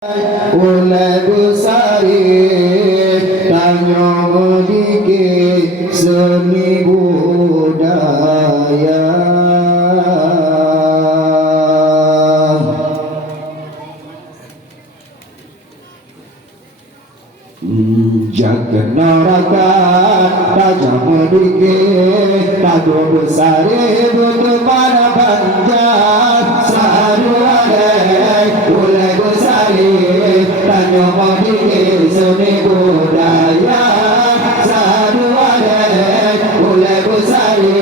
Ulagu sari tanyo dike seni budaya jagat naraka tajam dike tago besari butuh para panjang saruare ulagu sari tanyo dike seni budaya saruare ulagu sari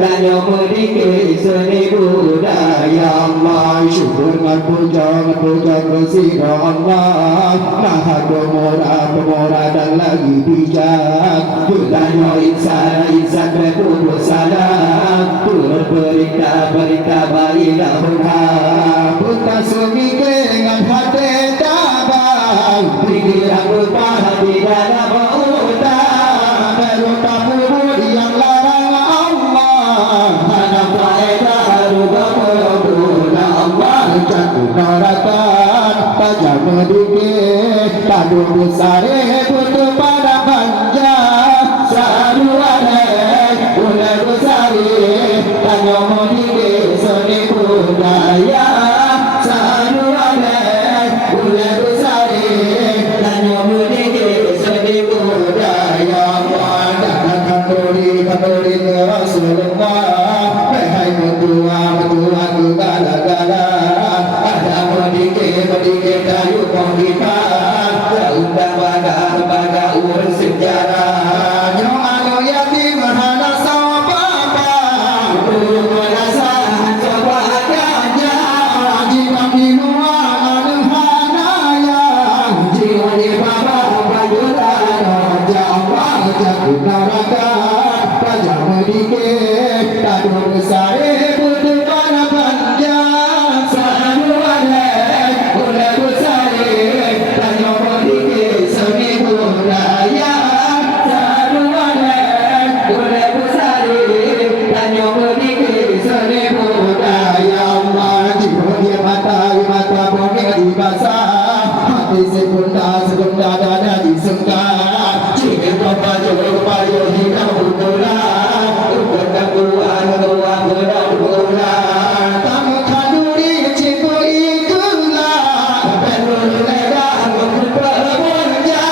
tanyo dike seni budaya Allah syukur puja kepada Allah Maha Pemurah dan lagi bijak Tuhannya insan berputus salam Turut berita baiklah berhak Bukan semikir dengan hati tabang Pikiran lupa hati dalam utang Berutang pun yang larang Allah Hanya faedah rubah berbulan Allah jatuh daratan tajam dikit padu besar butuh pada panjang selalu ada ulai besar tanya dikit seni budaya selalu ada ulai besar tanya dikit seni budaya kandori Rasulullah hai mentua segala-gala ada medikir kayu pembimbang undang baga urus sejarah nyo'ano yatim hana sawababa belum merasa coba ganja jiwa minua anuhanaya jiwa di bawah bayulan raja Allah jatuh neraka raja medikir tadu besar butuh para panjang selalu ada oleh besar tanya medikir seni budaya selalu ada oleh besar tanya medikir seni budaya Allah jiwa dia mata bumi di basah hati sekunda dada disengka jika pajo hidup betulan udah keluar betulan tamu kanduri cipu itulah perlu ledah berbelanja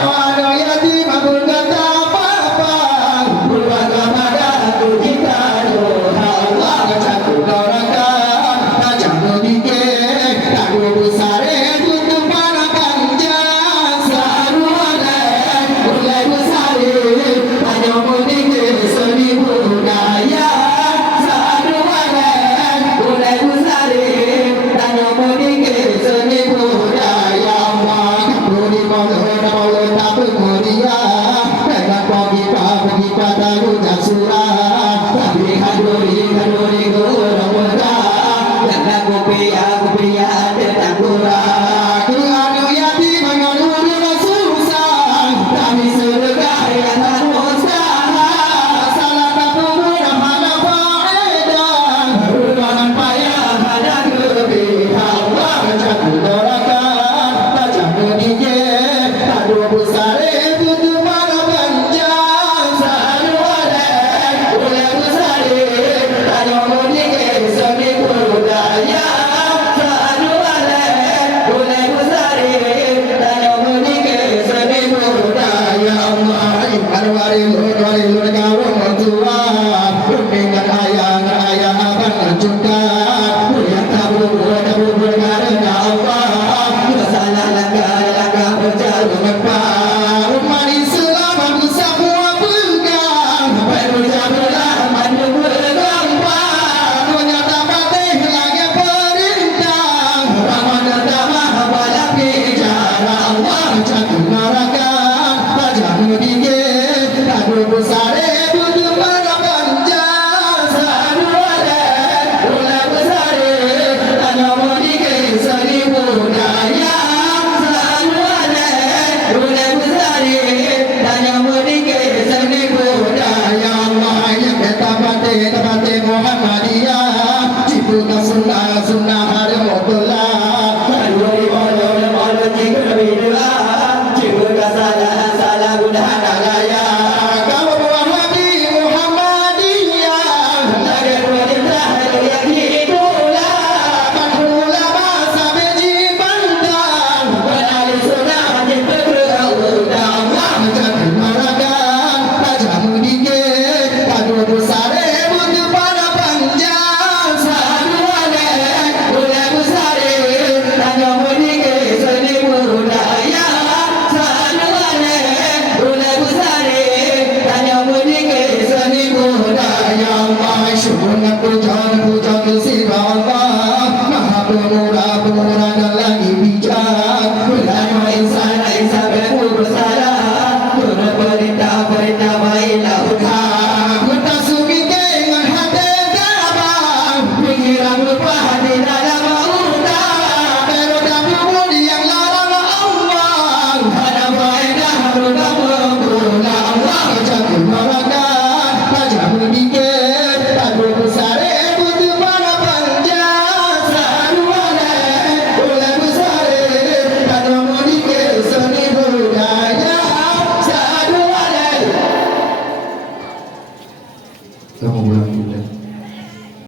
ada yatim abun kata apa berbaga pada kita Allah jatuh neraka tajam dikit kadu besar butuh para panjang selalu ada ulai besar tanya medikir seni budaya selalu ada ulai besar tanya medikir seni budaya kanduri malu tak bermulia dengan pagi tahu tak surah tapi kanduri gurau muda jangan kopiah tetap kurang kerana yatim mengandung susah kami sedekah yang usaha salah satu mudah mana faedah ruangan payah ada kelebihan Allah jatuh neraka tajam dikit tadu besar butuh mana panjang selalu ada oleh besar tanya medikir seni budaya selalu ada oleh besar tanya medikir seni budaya Allah